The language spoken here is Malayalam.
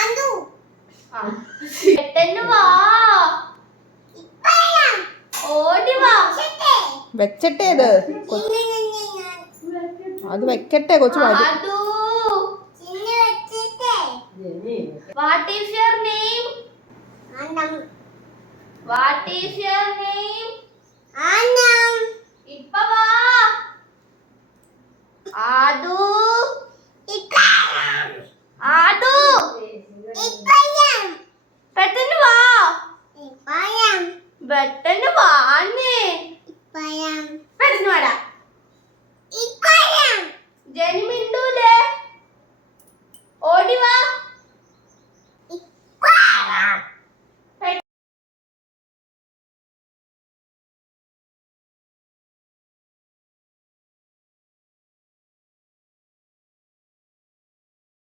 ആദു പെട്ടെന്ന് വാ, ഓടി വാ. വെച്ചട്ടെ അത് വെക്കട്ടെ കൊച്ചു. ആദു, what is your name? What is your name? ഇപ്പ വാ. ആദു, ആദു, പെട്ടെന്ന് വാ, പെട്ടെന്ന് വാന്നേ.